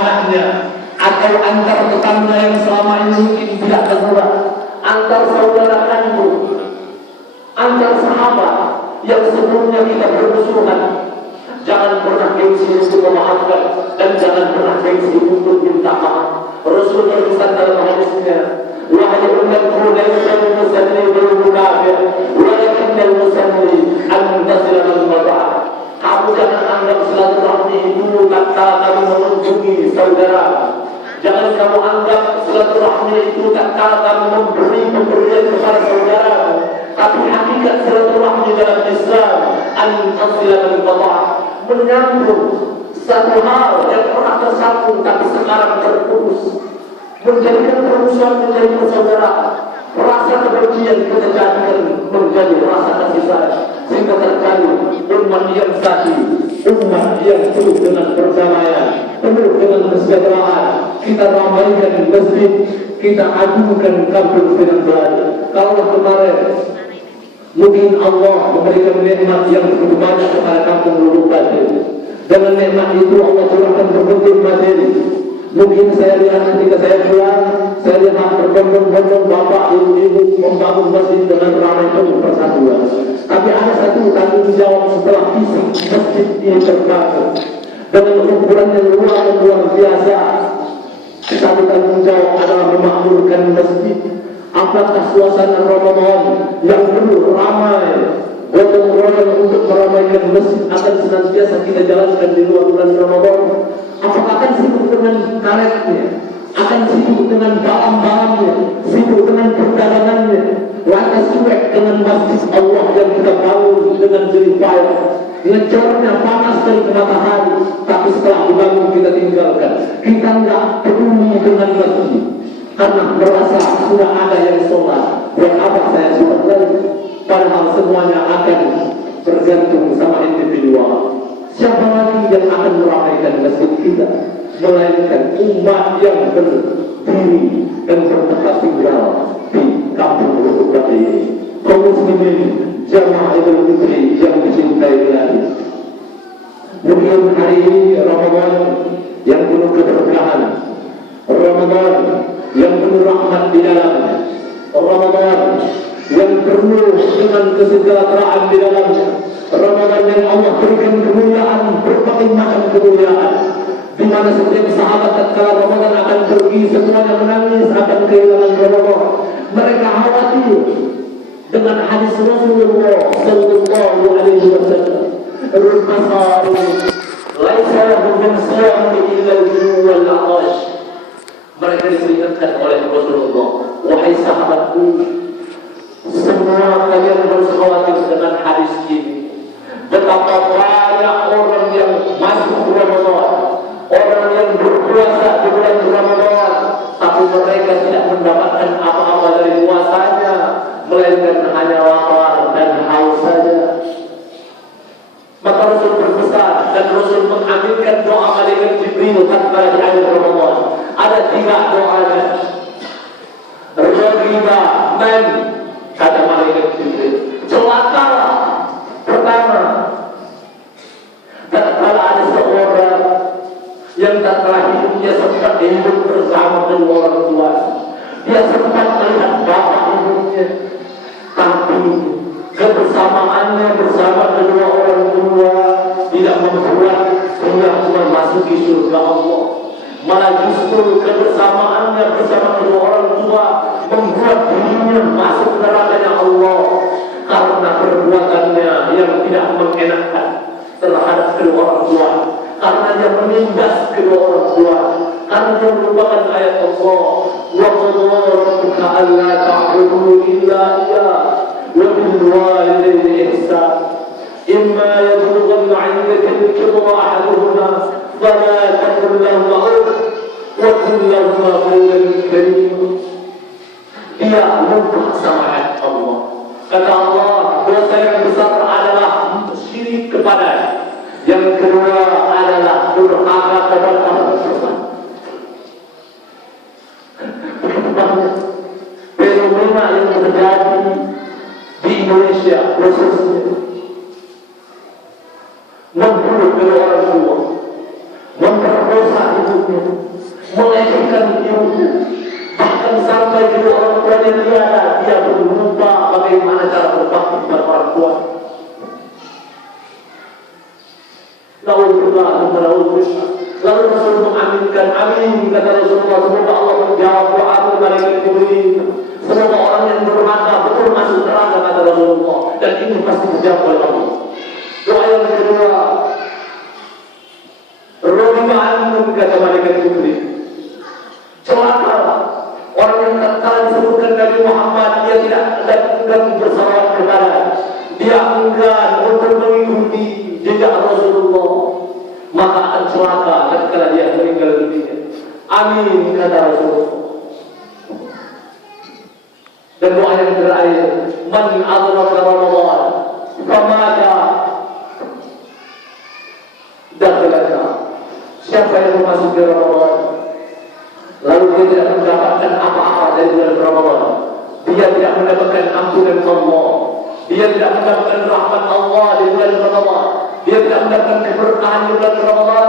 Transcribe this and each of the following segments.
anaknya, atau antar tetangga yang selama ini mungkin tidak teguran, antar saudara kandung, antar sahabat yang sebelumnya kita bermusuhan. Jangan pernah gengsi untuk memaafkan, dan jangan pernah gengsi untuk minta maaf. Rasul berpesan dalam hadisnya, wahai umatku, laisa al-musalli bil munafir, walakin al-musalli al-muntasil al-qada'. Kamu jangan anggap silaturahmi itu kata kamu mengunjungi saudara. Jangan kamu anggap silaturahmi itu kata kamu memberi pemberian kepada saudara. Tapi hakikat silaturahmi dalam Islam al-muntasil al-qada', menyambung satu hal yang pernah tersambung tapi sekarang terputus, menjadikan permusuhan menjadi persaudaraan, rasa kebencian kita jadikan menjadi rasa kasih sayang, sehingga terjadi umat yang satu, umat yang penuh dengan perdamaian, penuh dengan kesejahteraan. Kita ramaikan masjid, kita ajukan kampung sedang belajar. Kalau kemarin mungkin Allah memberikan nikmat yang begitu banyak kepada kampung Lubuk Batin. Dengan nikmat itu Allah turunkan berbentuk materi. Mungkin saya lihat ketika saya pulang, saya lihat berbondong-bondong bapak ibu-ibu membangun masjid dengan ramai penuh persatuan. Tapi ada satu tanggung jawab setelah fisik masjid ini terbangun dengan ukuran yang luar biasa. Satu tanggung jawab adalah memakmurkan masjid. Apakah suasana Ramadan yang penuh ramai, gotong-royong untuk meramaikan masjid akan senantiasa kita jalankan di luar bulan Ramadan? Apakah akan sibuk dengan karetnya, akan sibuk dengan bahan-bahannya, sibuk dengan perdagangannya, lantas cuek dengan masjid Allah yang kita bangun dengan jerih payah, ngecornya panas dari matahari, tapi setelah dibangun kita tinggalkan. Kita tidak peduli dengan masjid karena merasa sudah ada yang sholat, buat apa saya sholat lagi? Padahal semuanya akan bergantung sama individual. Siapa lagi yang akan meramaikan masjid kita, melainkan umat yang berdiri dan bertempat tinggal di kampung Lubuk Batin ini. Kaum muslimin jamaah Idul Fitri yang dicintai Ilahi, mungkin hari ini Ramadan yang penuh keberkahan, Ramadan yang penuh rahmat di dalamnya, Ramadan yang penuh dengan kesejahteraan di dalamnya, Ramadan yang Allah berikan kemuliaan, berbagai macam kemuliaan, di mana setiap sahabat tatkala Ramadan akan pergi, semuanya menangis akan kehilangan Ramadan. Mereka khawatir dengan hadis Rasulullah sallallahu alaihi wasallam, "Al-masari laisa lahu min siyami illa al-ju' wal 'atash." Mereka diperingatkan oleh Rasulullah, wahai sahabatku, semua kalian harus khawatir dengan hadis ini. Betapa banyak orang yang masuk Ramadan, orang yang berpuasa di bulan Ramadan, tapi mereka tidak mendapatkan apa-apa dari puasanya, melainkan hanya lapar dan haus saja. Maka Rasul berpesan dan Rasul mengaminkan doa malaikat Jibril tatkala di akhir Ramadan. Ada 3 doanya. Raghiba man, kata malaikat Jibril, celakalah. Pertama, tatkala ada seorang yang tatkala hidupnya sempat hidup bersama kedua orang tua, dia sempat melihat bapak ibunya, tapi kebersamaannya bersama kedua orang tua tidak membuat dia memasuki surga Allah. Malah justru kebersamaannya bersama kedua orang tua membuat dirinya masuk nerakanya Allah, karena perbuatannya yang tidak mengenakan terhadap kedua orang tua, karena dia menindas kedua orang tua, karena dia merupakan ayat Allah, wa qadara rabbuka alla ta'budu illa iyyah wa bil walidayni ihsan imma yablughanna 'indaka al-kibra ahaduhuma fala taqul lahuma uff wa qul lahuma qawlan karima. Dia lupa sama ayat Allah. Kata Allah, dosa yang besar adalah syirik kepada-Nya. Yang kedua adalah durhaka kepada orang tua. Banyak fenomena yang terjadi di Indonesia khususnya, membunuh kedua orang tua, memperkosa ibu ayahnya, melahirkan ibunya, bahkan sampai kedua orang tuanya tiada, dia berlupa bagaimana cara berbakti kepada orang tua. Lalu Rasul mengaminkan, amin kata Rasulullah, semoga Allah menjawab doa malaikat Jibril. Semoga orang yang durhaka betul masuk neraka kata Rasulullah, dan ini pasti dijawab oleh Allah. Doa yang kedua, Rohima anhum kata malaikat Jibril, celaka orang yang tatkala disebutkan Nabi Muhammad dia tidak enggan bersalawat kepada, dia enggan untuk mengikuti jejak Rasulullah, maka akan celaka tatkala dia meninggal dunia. Amin kata Rasulullah. Dan doa yang terakhir, man adraka Ramadan famata dakhalana. Siapa yang memasuki Ramadan lalu dia tidak mendapatkan apa-apa dari bulan Ramadan, dia tidak mendapatkan ampunan Allah, dia tidak mendapatkan rahmat Allah di bulan Ramadan, dia tidak mendapatkan keberkahan di bulan Ramadan,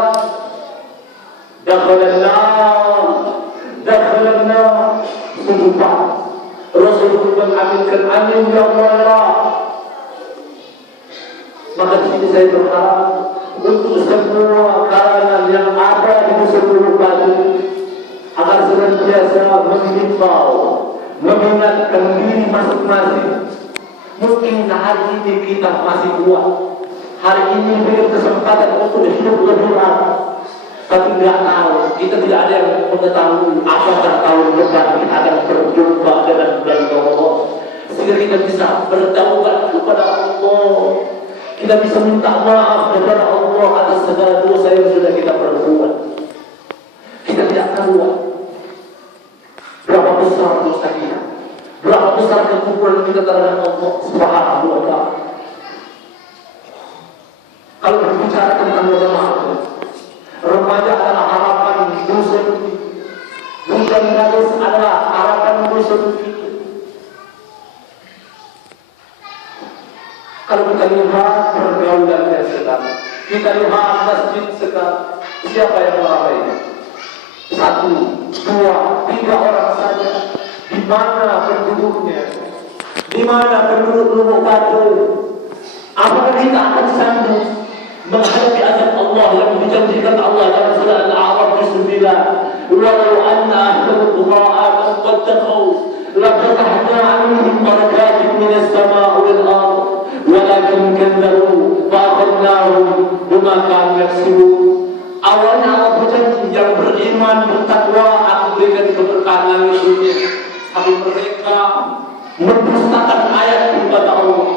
dakhalana. Sumpah Rasulullah mengaminkan, amin ya Allah. Maka di sini saya berharap untuk semua kalangan yang ada di seluruh batu agar senantiasa menghimbau, mengingatkan diri masing-masing. Mungkin hari ini kita masih kuat, hari ini beri kesempatan untuk hidup lebih lama, tapi tidak tahu, kita tidak ada yang mengetahui apakah tahun depan kita akan berjumpa dengan bulan Ramadan, sehingga kita bisa bertaubat kepada Allah, kita bisa minta maaf kepada Allah atas segala dosa yang sudah kita perbuat. Kita tidak tahu berapa besar dosa kita, berapa besar kekufuran kita terhadap Allah Subhanahu wa Ta'ala. Kalau berbicara tentang remaja adalah harapan dusun, bukan gadis adalah harapan dusun kita. Kalau kita lihat pergaulannya sekarang, kita lihat masjid sekarang, siapa yang meramainya? 1, 2, 3 orang saja. Di mana penduduknya? Di mana penduduk Lubuk Batu? Apakah kita akan sanggup menghadapi azab Allah yang dijanjikan Allah dalam surah Al-A'raf 9? Walau anna ahlul qura wattaqu lafatahna 'alaihim barakatin minas sama'i wal ardh walakin kadzabu fa'akhadnahum bima kanu yaksibun. Awalnya Allah berjanji yang beriman bertakwa aku berikan keberkahan langit dunia, tapi mereka mendustakan ayat kepada Allah.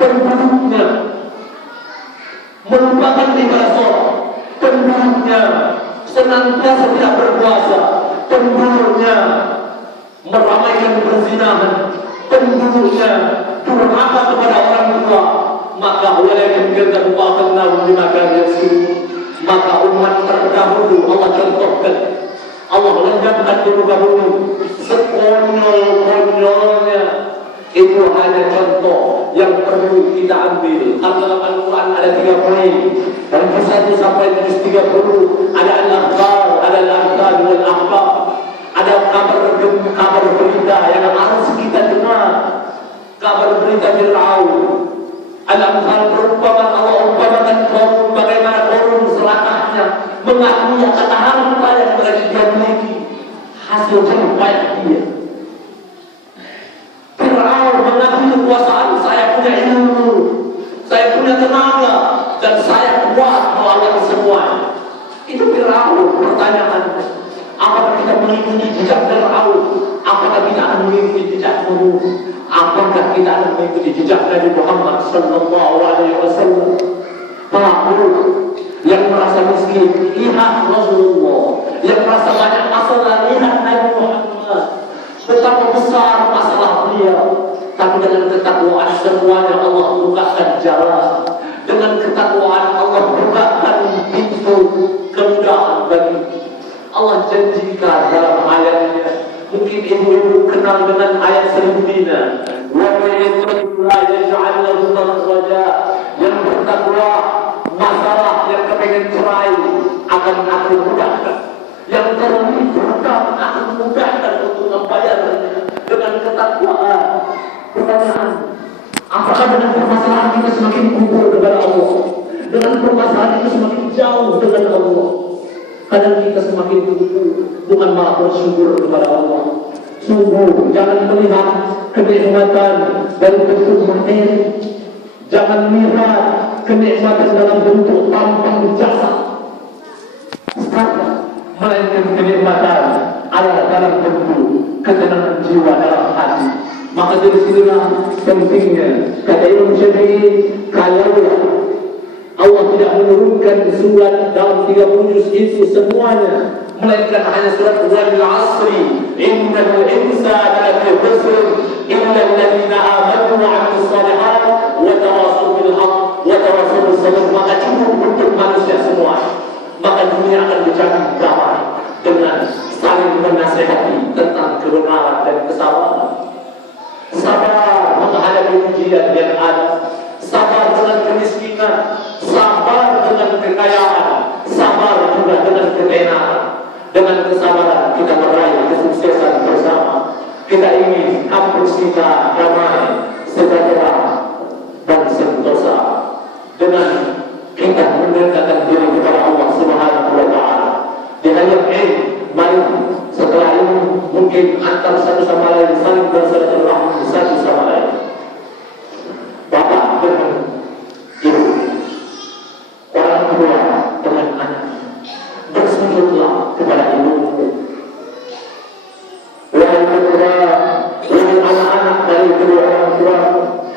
Penduduknya melupakan ibadah sholat, penduduknya senantiasa tidak berpuasa, penduduknya meramaikan perzinahan, penduduknya durhaka kepada orang tua, maka walakin kadzabu fa'akhadnahum bima kanu yaksibun. Maka umat terdahulu Allah contohkan, Allah lanjutkan dahulu sekonyol-konyolnya. Itu hanya contoh yang perlu kita ambil. Dalam Al-Quran ada 3 poin, dari 1 sampai 30 ada al-akhbar, ada al-amthal wal akhbar, ada kabar berita yang harus kita dengar. Kabar berita Fir'aun, al-amthal perumpamaan Allah umpamakan korun, bagaimana korun selatahnya mengakui akan harta yang berada dia miliki, hasil jerih payah dia. Fir'aun mengakui kekuasaan, saya punya ilmu, saya punya tenaga, dan saya kuat melawan semuanya. Itu Fir'aun. Pertanyaannya, apakah kita mengikuti jejak Fir'aun? Apakah kita akan mengikuti jejak Nuh? Apakah kita akan mengikuti jejak Nabi Muhammad sallallahu alaihi wasallam? Pelaku yang merasa miskin, lihat Rasulullah. Yang merasa banyak masalah, lihat Nabi Muhammad. Betapa besar masalah beliau, tapi dengan ketakwaan semuanya Allah bukakan jalan. Dengan ketakwaan Allah bukakan pintu kemudahan bagi. Allah janjikan dalam ayatnya, mungkin ibu-ibu kenal dengan ayat selanjutnya, wa yattaqillaha yaj'al lahu makhraja. Yang bertakwa, masalah yang kepengen cerai, akan aku mudahkan. Yang terlebih berhutang aku mudahkan untuk membayarnya dengan ketakwaan. Pertanyaan, apakah dengan permasalahan kita semakin kubur kepada Allah? Dengan permasalahan itu semakin jauh dengan Allah? Kadang kita semakin kubur, bukan malah bersyukur kepada Allah. Sungguh, jangan melihat kenikmatan dari bentuk materi. Jangan melihat kenikmatan dalam bentuk tampang jasad saja, melainkan kenikmatan adalah dalam bentuk ketenangan jiwa dalam hati. Maka dari sinilah pentingnya kata Imam Syafi'i, kalau Allah tidak menurunkan surat dalam 30 juz itu semuanya, melainkan hanya surat wal asri innal insana lafi khusr illa alladziina aamanu wa 'amilus shalihat wa tawassaw bil haqq wa tawassaw bis sabr. Maka cukup untuk manusia semua. Maka dunia akan menjadi damai dengan saling menasihati tentang kebenaran dan kesabaran. Sabar menghadapi ujian yang ada, sabar dengan kemiskinan, sabar dengan kekayaan, sabar juga dengan ketenaran. Dengan kesabaran kita meraih kesuksesan bersama. Kita ingin kampus kita damai, sejahtera dan sentosa. Dengan kita mendekatkan diri kepada Allah Subhanahu wa Ta'ala. Di hayat mari setelah ini mungkin antar satu sama lain saling bersilaturahmi satu sama lain. Bapak dengan ibu, orang tua dengan anak, bersujudlah kepada ibumu. Wahai kedua, wahai anak-anak dari kedua orang tua,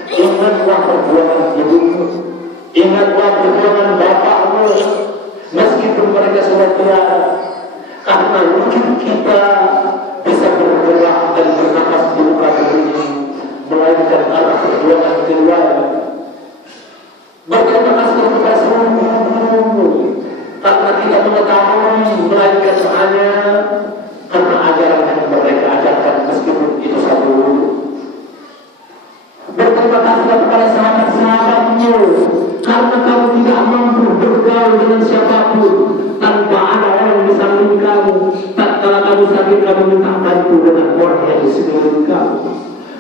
ingatlah perjuangan ibumu, ingatlah perjuangan bapakmu, meskipun mereka sudah tiada. Karena mungkin kita bisa bergerak dan bernapas di muka bumi ini, melainkan karena perjuangan keluarga. Berterima kasih kepada seluruh guru-guru, karena kita mengetahui, melainkan hanya karena ajaran yang mereka ajarkan, meskipun itu satu. Berterima kasih kepada sahabat-sahabatmu, karena kamu tidak mampu bergaul dengan siapapun tanpa ada orang di samping kamu. Tatkala kamu sakit, kamu minta bantu dengan orang yang di sekeliling kamu.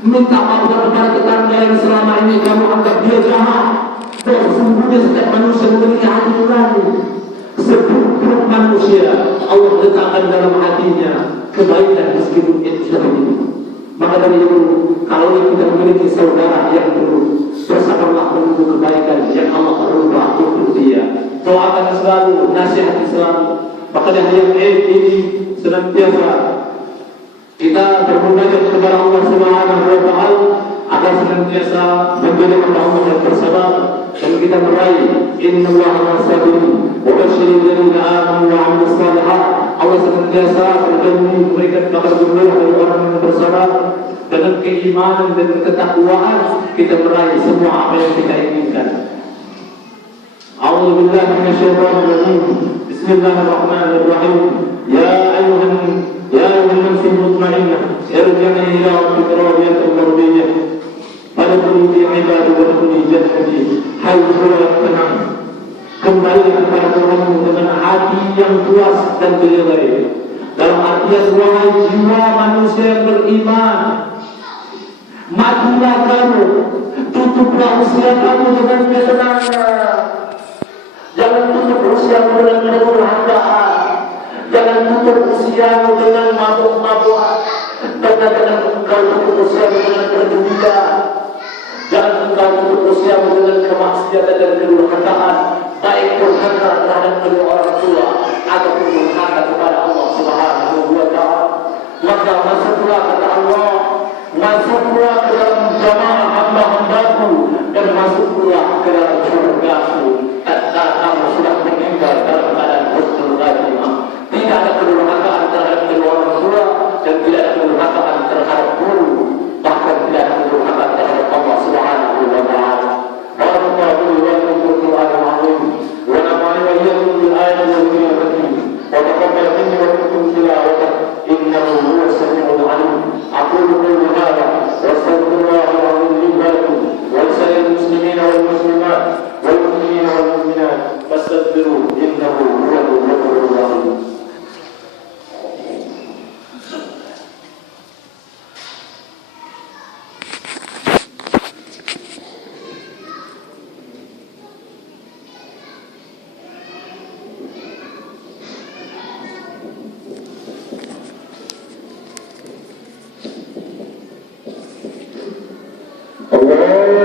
Minta maaf kepada tetangga yang selama ini kamu anggap dia jahat. Dan sesungguhnya setiap manusia memiliki hati nurani. Seburuk manusia, Allah letakkan dalam hatinya kebaikan meskipun itu sedikit. Maka dari itu, kalau kita memiliki saudara yang buruk, bersabarlah menunggu kebaikan yang Allah berubah untuk dia. Doakan selalu, nasihati selalu. Maka dari yang ini senantiasa kita bermunajat kepada Allah Subhanahu wa Ta'ala agar senantiasa menjadi Allah yang bersabar dan kita meraih innallaha ma'as-sabirin wa basyiril ladzina amanu wa 'amilus shalihat. Allah senantiasa berjanji memberikan kabar gembira bagi orang yang bersabar. Dengan keimanan dan ketakwaan kita meraih semua apa yang kita inginkan. A'udzu billahi minasyaitonir rajim. Bismillahirrahmanirrahim. Ya ayyuhan nafsul mutmainnah, irji'i ila rabbika radiyatan mardiyah. Fadkhuli fi ibadi wa dkhuli jannati. Hai jiwa tenang, kembali kepada Tuhanmu dengan hati yang puas dan berilai. Dalam artian, wahai jiwa manusia yang beriman, matilah kamu, tutuplah usia kamu dengan kesenangan. Jangan tutup usiamu dengan kedurhakaan. Jangan tutup usiamu dengan mabuk-mabukan. Jangan engkau tutup usiamu dengan kedudukan. Jangan engkau tutup usiamu dengan kemaksiatan dan kedurhakaan, baik durhaka terhadap kedua orang tua ataupun durhaka kepada Allah Subhanahu wa Ta'ala. Maka masuklah kata Allah, masuklah ke dalam jamaah hamba-hambaku dan masuklah ke dalam surgaku. Tatkala kamu sudah meninggal dalam keadaan husnul khatimah. Tidak ada kedurhakaan terhadap kedua orang tua dan tidak ada kedurhakaan terhadap guru, bahkan tidak ada kedurhakaan terhadap Allah Subhanahu wa Ta'ala. Barakallahu lakum fil Qur'anil 'azim wa nafa'ani wa iyyakum bil ayati wal dhikril hakim. Wa taqabbal minni wa minkum tilawatan innahu huwas samiul 'alim. Aku Allah